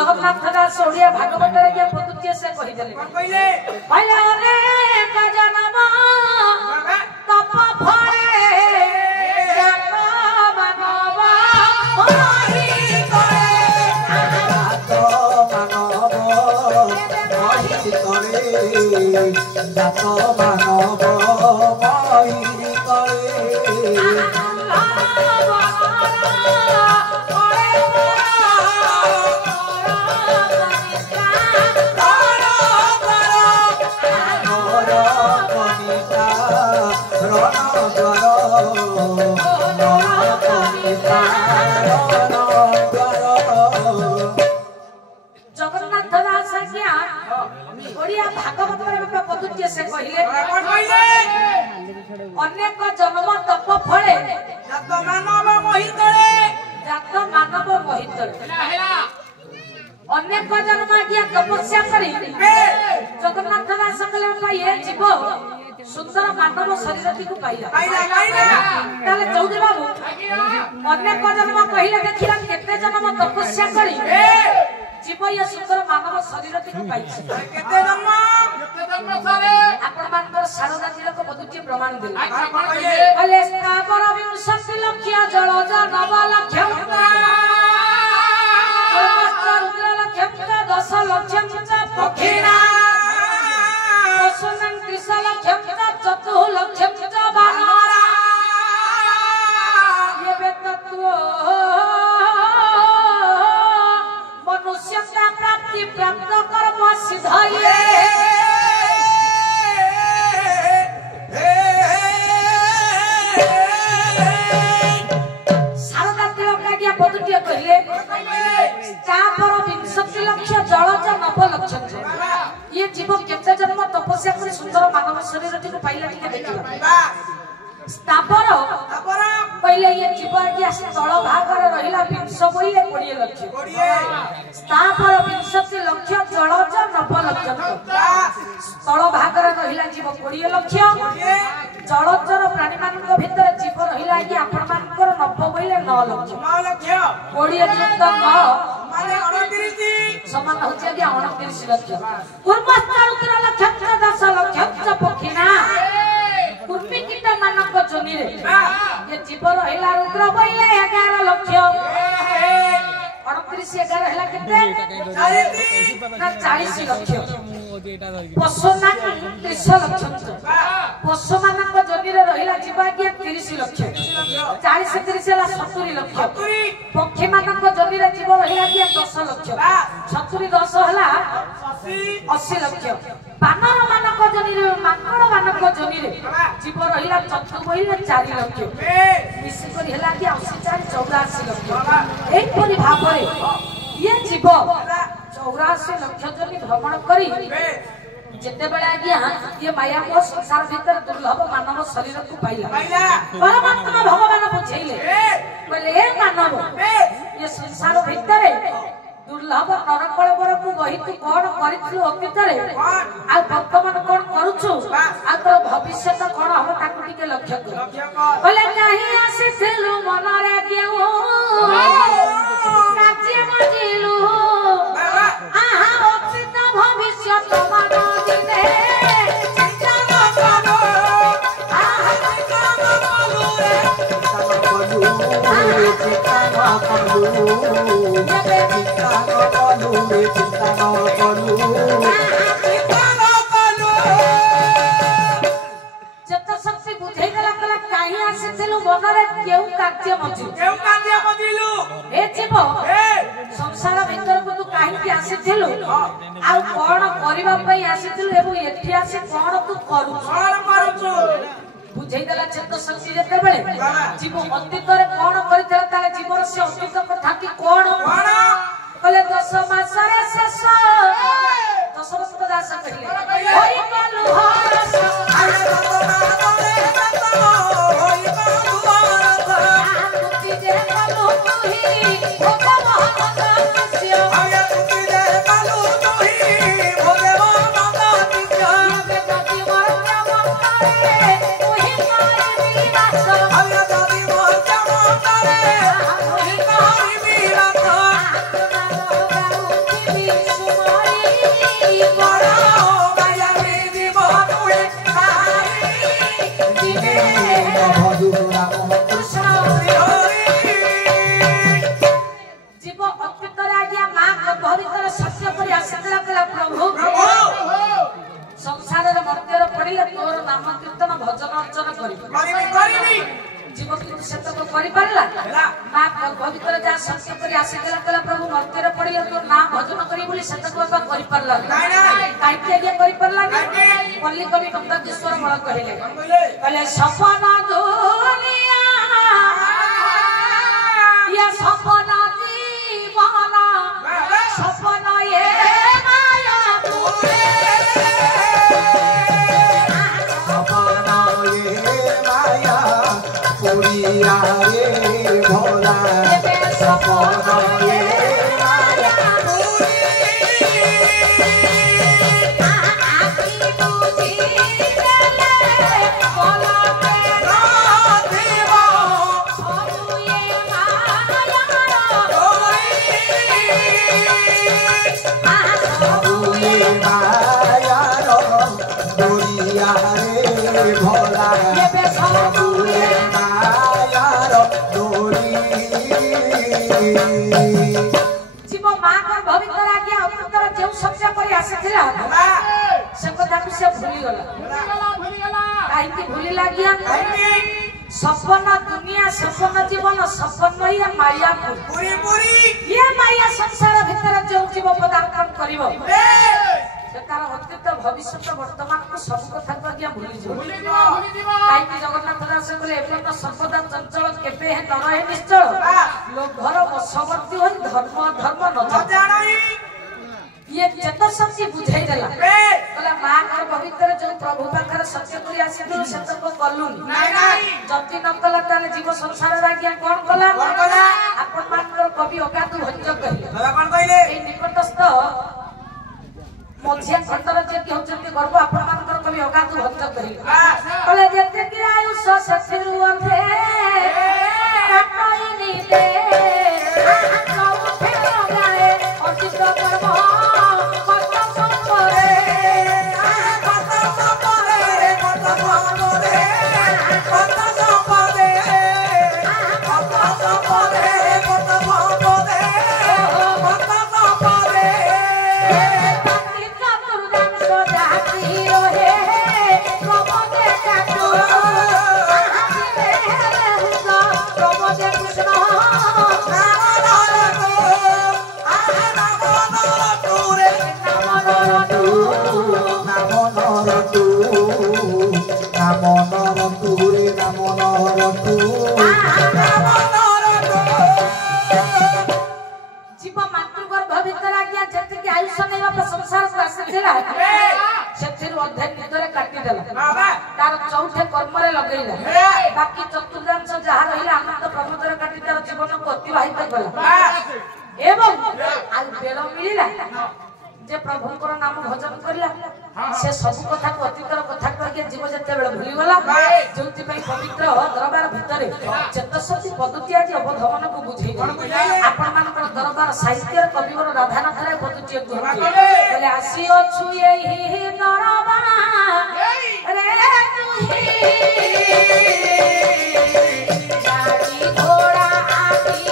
जगन्नाथ दास ओडिया भागवत रे के पतुचे से कहि देले कोन कहिले पहिले अनेक जन्म तप फले जात मानव मोहि करे जात मानव मोहि करे जात मानव मोहि करे जगन्नाथ दास क्या ओडिया भागवत रे पतुचे से कहिले कोन कहिले अनेक जन्म तप फले जात मानव मोहि करे जात मानव मोहि करे अनेक जन्म किया तपस्या करी जगन्नाथ दास कहले बाबा ये जीव सुंदर मानव शरीर को पाइला ताले चौधरी बाबू अनेक जन्म कहिले देखिला केते जन्म तपस्या करी जीव ये सुंदर मानव शरीर को पाइछि केते जन्म सारे आपण मानकर शारदा जिला को बदुची प्रमाण देले कहिले कहले स्थावर विंशति लक्ष जलज नव लक्ष रुद्र लक्ष 10 लक्ष पक्षिणा दशनं 30 लक्ष चतुः लक्ष बानरा ये तत्व मनुष्य का प्राप्ति प्राप्त कर्म सिद्धाये शारदा तिलका क्या पदुटिया कहले तापर 20 लक्ष जलज 9 लक्ष ये जीव केते जन्म तपस्या कर सुंदर मानव शरीर को पाइला टिके देखिबा तापर पहिले ये जीव आज्ञा स्थल भाग रे रहिला 20 बोइले 20 लक्ष तापर 20 लक्ष जलज 9 लक्ष स्थल भाग रे रहिला जीव 20 लक्ष जलचर प्राणी मानक भीतर जीव रहिला कि आपण मानकर 90 बोइले 9 लक्ष 20 युक्त 9 माने 29 समान होछि कि 29 लक्ष पूर्वस्तर उत्तर लक्ष 10 लक्ष पक्षिणा कुर्मी कीट मानक जोनी रे ये जीव रहिला रुद्र बोइले 11 लक्ष 29 11 हला केते 40 लक्ष पशुना 30 लक्ष पशु मानक जोनी रे रहिला जीव कि 30 लक्ष 40 30 हला 70 लक्ष पक्षी मानक जोनी रे जीव रहिला कि 10 लक्ष 70 10 हला 80 लक्ष बानर मानक जोनी रे माकड़ मानक जोनी रे जीव रहिला चतु बोइले 4 लक्ष मिस करी हला कि 80 4 84 लक्ष एक परि भाव रे ये जीव 84 लक्ष जोनी भ्रमण करी जेते बेले आज्ञा ये माया को संसार भीतर दुर्लभ मानव शरीर को पाइला परमात्मा भगवान बुझैले बोले ए मानव ये संसार भीतर दुर्लभ नरकल बर को गहि तू कोन करिथलु अतीतरे आ वर्तमान कोन करूछु आ तो भविष्य तो कोन हम ताकू टिके लक्ष्य कर बोले नाही आसीथलु मनरे केउ काचे मजिलु आहा अतीत भविष्य तमान दिने चिंता न करो आहा चिंता न करो चिंता न करू जत शक्ति बुझे गला कला काहे आसीथलु मनरे केउ कार्य मजिलु ए जीव संसार भीतर को तू काहे की आसीथलु आ कोन करिबा पई आसीथलु एबो एठी आसी कोन तू करू बुझे गला जत शक्ति जते बेले जीव अतीत रे कोन करितला ताले जीवन से अतीत कथा की कोन कले 10 मास रे शेष दशरथ दास कहिले होई गलु हरस आले होई गलु हरस मुक्ति जे गलु तुही भोग महमद नित्य आया मुक्ति जे गलु तुही भोग महमद नित्य ये गति मोर क्या करे तुही मारी विलास आया गति मोर क्या करे तुही मारी विलास କରି ପାରିଲା ହେଲା। ମା ଗର୍ଭ ଭିତରେ ଯାହା ସତ୍ୟ କରି ଆସିଥିଲା କହିଲା ପ୍ରଭୁ ମର୍ତ୍ତ୍ୟରେ ପଡ଼ିଲେ ତୋ ନାଁ ଭଜନ କରି ବୋଲି ସେତକ ବାପା କରି ପାରିଲା ନାଇଁ, ନାଇଁ। କାହିଁକି ଆଜ୍ଞା କରି ପାରିଲା କାହିଁକି? ପଲ୍ଲୀ କବି ନନ୍ଦକିଶୋର ବଳ କହିଲେ କଣ କହିଲେ? କହିଲେ ସପନ ଦୁନିଆ ଇଏ ସପନ ଜୀବନ ସପନ ଏ ମାୟା ପୁରେ সপন এ মায়া পুরিয়া রে ভোলা ଏବେ সপন সপন এ মায়া আখি বুঝি দেলে বলতে রাধিব সবু এ মায়ার সবুয়ে মায়ার দরিয়া রে ভোলা ଏବେ সবু সবুয়ে মায়ার দরি জীব মা গর্ভ ভিତରେ ଆଜ୍ଞା ଅମୃତର ଯେଉଁ ସତ୍ୟ କରି ଆସିଥିଲା ସେ କଥାକୁ ସେ ଭୁଲିଗଲା କାହିଁକି ଭୁଲିଲା ଆଜ୍ଞା ସପନ ଦୁନିଆ ସପନ ଜୀବନ ସପନ ଇଏ ମାୟାପୁର ପୁରୀ ପୁରୀ ଇଏ ମାୟା ସଂସାର ଭିତରେ ଯେଉଁ ଜୀବ ପଦାର୍ପଣ କରିବ ଏ ସେ ତାର ଅତୀତ ଭବିଷ୍ୟତ ବର୍ତ୍ତମାନକୁ ସବୁ କଥାକୁ ଆଜ୍ଞା ଭୁଲିଯିବ ଭୁଲିଯିବ କାହିଁକି ଜଗନ୍ନାଥ ଦାସ କହିଲେ ଏପର୍ଯ୍ୟନ୍ତ ସର୍ବଦା ଚଞ୍ଚଳ କେବେ ହେ ନ ରହେ ନିଶ୍ଚଳ ଲୋଭର ବଶବର୍ତ୍ତୀ ହୋଇ ଧର୍ମ ଧର୍ମ ନ ଜାଣେ। ଜାଣଇ ଇଏ ଚେତ ଶକ୍ତି ବୁଝେଇ ଦେଲା ଏ କହିଲା ମା ଗର୍ଭ ଭିତରେ ଯୋଉ ପ୍ରଭୁ ପାଖରେ ସତ୍ୟ କରି ଆସିଥିଲୁ ସେତକ କଲୁନି ନାଇଁ ନାଇଁ ଯଦି ନ କଲା ତାହେଲେ ଜୀବ ସଂସାରରେ ଆଜ୍ଞା କଣ କଲା କଣ କଲା? ଆପଣମାନଙ୍କର କବି ଅଗାଧୁ ଭଞ୍ଜ କହିଲେ ବାବା କଣ କହିଲେ? ଏଇ ନିକଟସ୍ଥ ମଝିଆ ଖଣ୍ଡର ଯିଏ କି ହଉଛନ୍ତି ଗର୍ବ ଆପଣମାନଙ୍କର କବି ଅଗାଧୁ ଭଞ୍ଜ କହିଲେ କହିଲେ ଯେତିକି ଆୟୁଷ ସେଥିରୁ ଅଧେ କାଟଇନି ଦେ କଉଠେ ଲଗାଏ ଅତୀତ କର୍ମ କତ ସମ୍ପରେ କତ ସମ୍ପଦେ କତ ସମ୍ପଦେ କତ ସମ୍ପଦେ କତ ସମ୍ପଦେ କତ ସମ୍ପଦେ କତ ସମ୍ପଦେ পাতি চতুর্দাংশ জাতি রহে প্রমদে ঠাকুর আহিলে হুক প্রমদে কৃষ্ণ জীব মাতৃগর্ভ ভিতরে আজ্ঞা যেতিকি আয়ুষ নেবা সংসারକୁ ଆସିଥିଲା ସେଥିରୁ ଅଧେ ନିଦରେ କାଟିଦେଲା ତାର ଚଉଠେ କର୍ମରେ ଲଗେଇଲା ବାକି ଚତୁର୍ଥାଂଶ ଯାହା ରହିଲା ଆନନ୍ଦ ପ୍ରମୋଦରେ କାଟି ତାର ଜୀବନକୁ ଅତିବାହିତ କଲା ଏବଂ ଆଉ ବେଳ ମିଳିଲା ଯେ ପ୍ରଭୁଙ୍କର ନାମ ଭଜନ କରିଲା ସେ ସବୁ କଥାକୁ ଅତୀତର କଥାକୁ ଆଜ୍ଞା ଜୀବ ଯେତେବେଳେ ଭୁଲିଗଲା ଯେଉଁଥିପାଇଁ ପବିତ୍ର ଦରବାର ଭିତରେ ଚେତଶକ୍ତି ପଦ୍ଧତି ଆଜି ଅବଧମନକୁ ବୁଝେଇ ଆପଣମାନଙ୍କର ଦରବାର ସାହିତ୍ୟର କବିବର ରାଧାନାଥ ରାୟ ପଦ୍ଧତିଏ କୁହନ୍ତି କହିଲେ ଆସିଅଛୁ ଏହି ଦରବାର ରେ ଗାଡ଼ି ଘୋଡ଼ା ଆଦି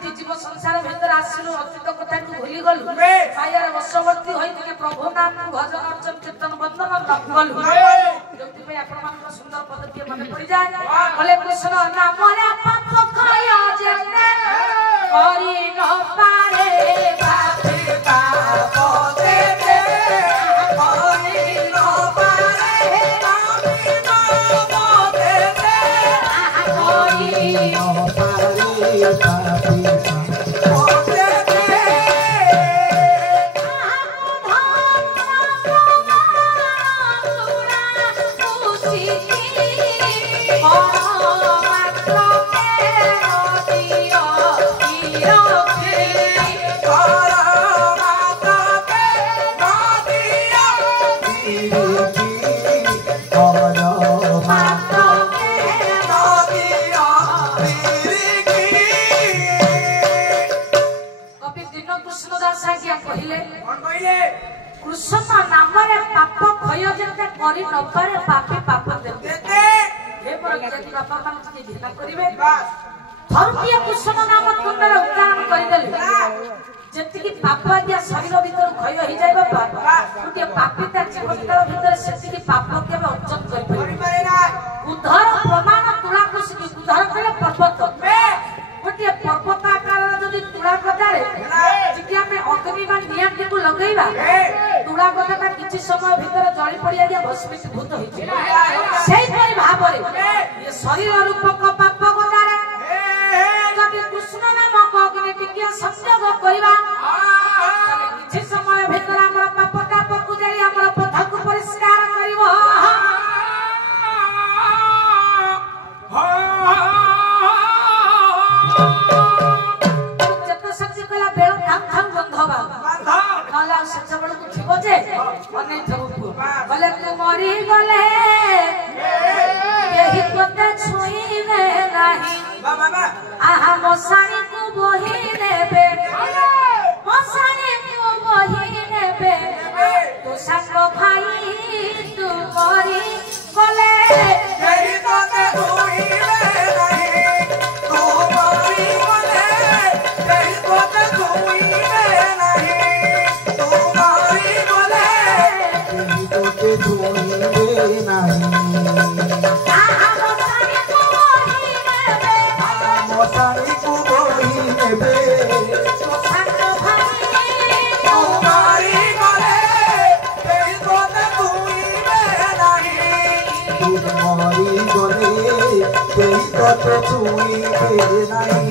କିଛି जीव संसार भीतर आसिलु अतीत कथा भूली गलु मायार वशवर्ती होई के प्रभु नाम भजन अर्चन कीर्तन वंदन नकलु जोति पे आपण मान सुंदर पद्धति मन पड़ी जाए बोले कृष्ण नाम रे पाप कया जेते करी न पारे बापे पाप देते करी न पारे बापे पाप देते करी न करी न पारे पापी पाप देते हे पर यदि बापा मान के ध्यान करिवे धरतीय कुसुम नाम तुंडर उच्चारण करिदेले जेतिकी पाप आज्ञा शरीर भीतर क्षय हो जाय बापा गोटे पापी ता जीवन काल भीतर सेतिकी पाप केबे अर्जन करि पारे ना उद्धार प्रमाण तुला कुसकी उद्धार कले पर्वत गोटे पर्वत आकार जदि तुला कटारे जिके हमें अग्नि मान निया को लगैबा तुला कटा किछि समय भीतर जळी पड़ी आज्ञा भस्मीत भूत होई सेही परि भाबरे ये शरीर रूपक पाप गोटारे जदि कृष्ण नामक अग्नि टिकिया संयोग करिबा तले किछि समय भीतर हमर पाप ताप को जाई हमर पथ को परिष्कार करिवो जत शक्ति कला बेल धाम धाम बंधवा नला सच्चा बड़ को थिबो जे अनै थबु गले तू मरी गले यही पते छुईबे नाही बाबा आहा मोसाणी को बोही लेबे मोसाणी को बोही लेबे तू संग भाई तू मरी गले यही पते छुईबे नाही तू मरी गले यही पते छुईबे नाही तू मरी गले यही पते छुईबे नाही मोसाणी को बोही नेबे तू मरी गले यही पते छुईबे नाही तू मरी गले यही पते छुईबे नाही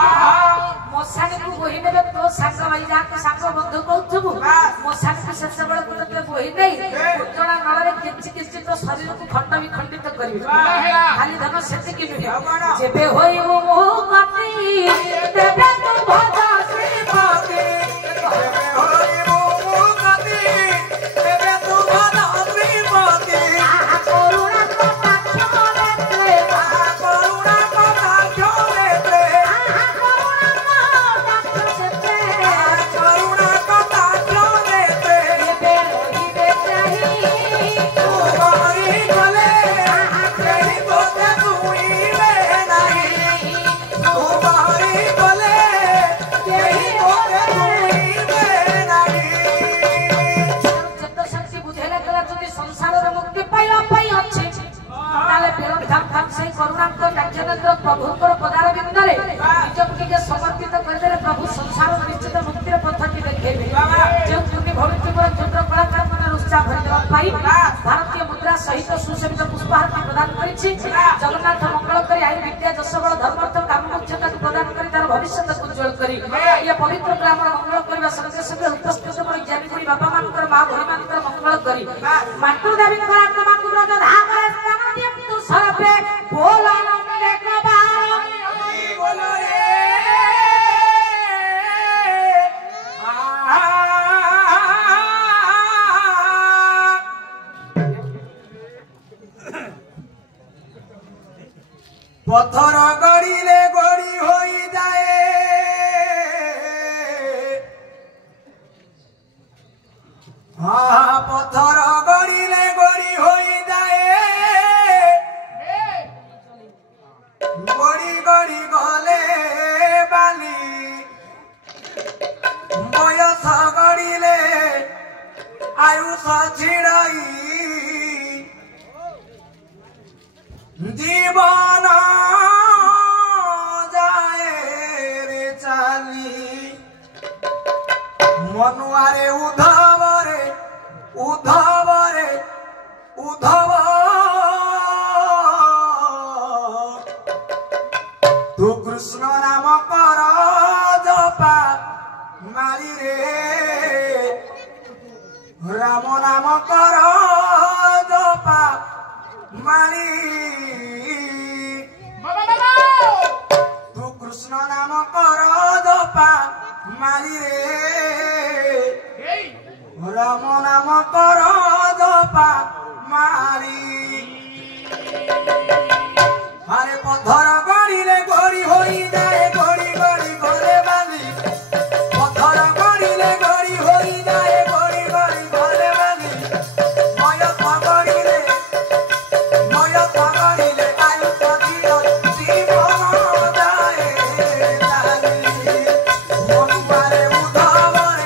मोसाणी को बोही नेबे तो सांग भाई जाके सांग बंधु कहथबु मोसाणी को सेसे बळ कोते बोही नै उजणा नळरे किछि किछि तो शरीर को खंड विखंडित करबी खाली धन सेति कि नुहे जेबे होइबो मोह कति तेबे तू भजा श्रीपति जेबे होइबो मोह कति तेबे तू भजा श्रीपति करुणा कथा क्षोरेते करुणा कथा क्षोरेते करुणा कथा क्षोरेते जेबे होइबे चाहि तू मरी गले यही पते छुईबे नाही तू मरी गले यही पते छुईबे नाही जत शक्ति बुझेला कला जदि संसार रे मुक्ति पाइला पाई अछि ताले बेल धाम धाम से करुणांक काज्यनेन्द्र प्रभुकर पदार बिंदरे निजके के समर्पित कर देले प्रभु संसार निश्चित मुक्तिर पथ की देखेबे जे पुण्य भविष्य पर चंद्र कलाकार मन उत्साह भरि देवा पाई भारतीय मुद्रा सहित सुशोभित पुष्पहार प्रदान करिछि जगन्नाथ मंगल करी आई विद्या जस बल धर्मार्थ काम मोक्षता प्रदान करी तार भविष्य उज्जवल करी ये पवित्र ग्राम मंगल करबा संगे संगे उपस्थित पर ज्ञानी गुरी बाबा मानकर मां भरी मानकर मंगल करी मातृ देवी को आत्मा को रज धाम स्थान दियम तू सरपे बोला नंदे कबार बोलो रे पत्थर गड़िले गड़ी होई जाए हाँ पत्थर गड़िले गड़ी होई जाए गड़ी गड़ी गले बाली बयस गड़िले आयुष छिड़ाई जीवन जाए रे चाली मनुआरे उधवरे कृष्ण नाम कर जपा मारी रे राम नाम कर जपा मारी तू कृष्ण नाम कर जपा मारी रे राम नाम कर जपा मारी अरे पत्थर गड़िले गड़ी हो जाए गड़ी गड़ी गले बाली पत्थर गड़िले गड़ी हो जाए गड़ी गड़ी गले बाली मय पगड़िले आयु पतियो जीवन जाए जाली मनुवारे उधवरे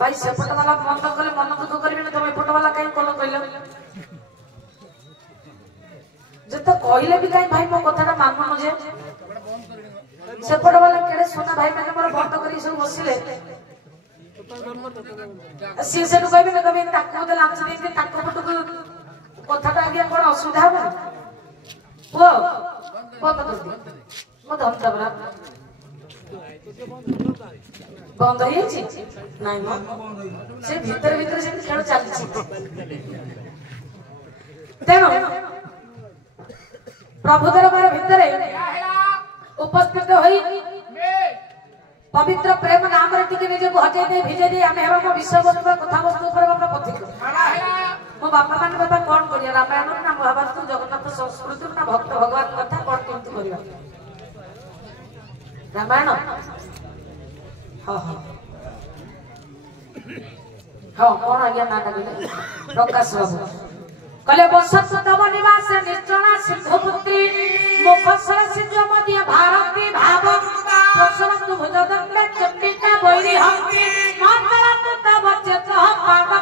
भाई सेपट वाला मन कले मन दुख करबे ना तुम एपट वाला काई कोन कहले जत कहले भी काई भाई मो कथाटा माननो मुझे सेपट वाला केड़े सोना भाई माने मोर बंद करी सब बसिले सी से कहबे ना कबे ताको दे लांच देते ताको पटको कथाटा आगे कोन असुविधा हो ओ बंद कर दे ମୋ ଧନ୍ଦା ପରା ବନ୍ଦ ହେଇଯାଇଛି ନାଇଁ ମ ସେ ଭିତରେ ଭିତରେ ସେମିତି ଖେଳ ଚାଲିଛି। ତେଣୁ ପ୍ରଭୁ ଦରବାର ଭିତରେ ଉପସ୍ଥିତ ହୋଇ पवित्र प्रेम नाम रे टिके निजे हजे दे भिजे दे आमे हेबा विषय वस्तु कथा वस्तु ऊपर बापा पथिक मो बापा मान बाबा कोन करिया रामायण ना महाभारत जगन्नाथ संस्कृति ना भक्त भगवान कथा कोन केमति करिया रामायण हां हां हां कोन आज्ञा ना करिले प्रकाश बाबू कले बसत तव निवास निश्चना सिद्धपुत्री मुख सरसी जमदिया भारती भाव प्रसन्न भुजदंड चंडिका बैरी हंती मातला तव चेत पाव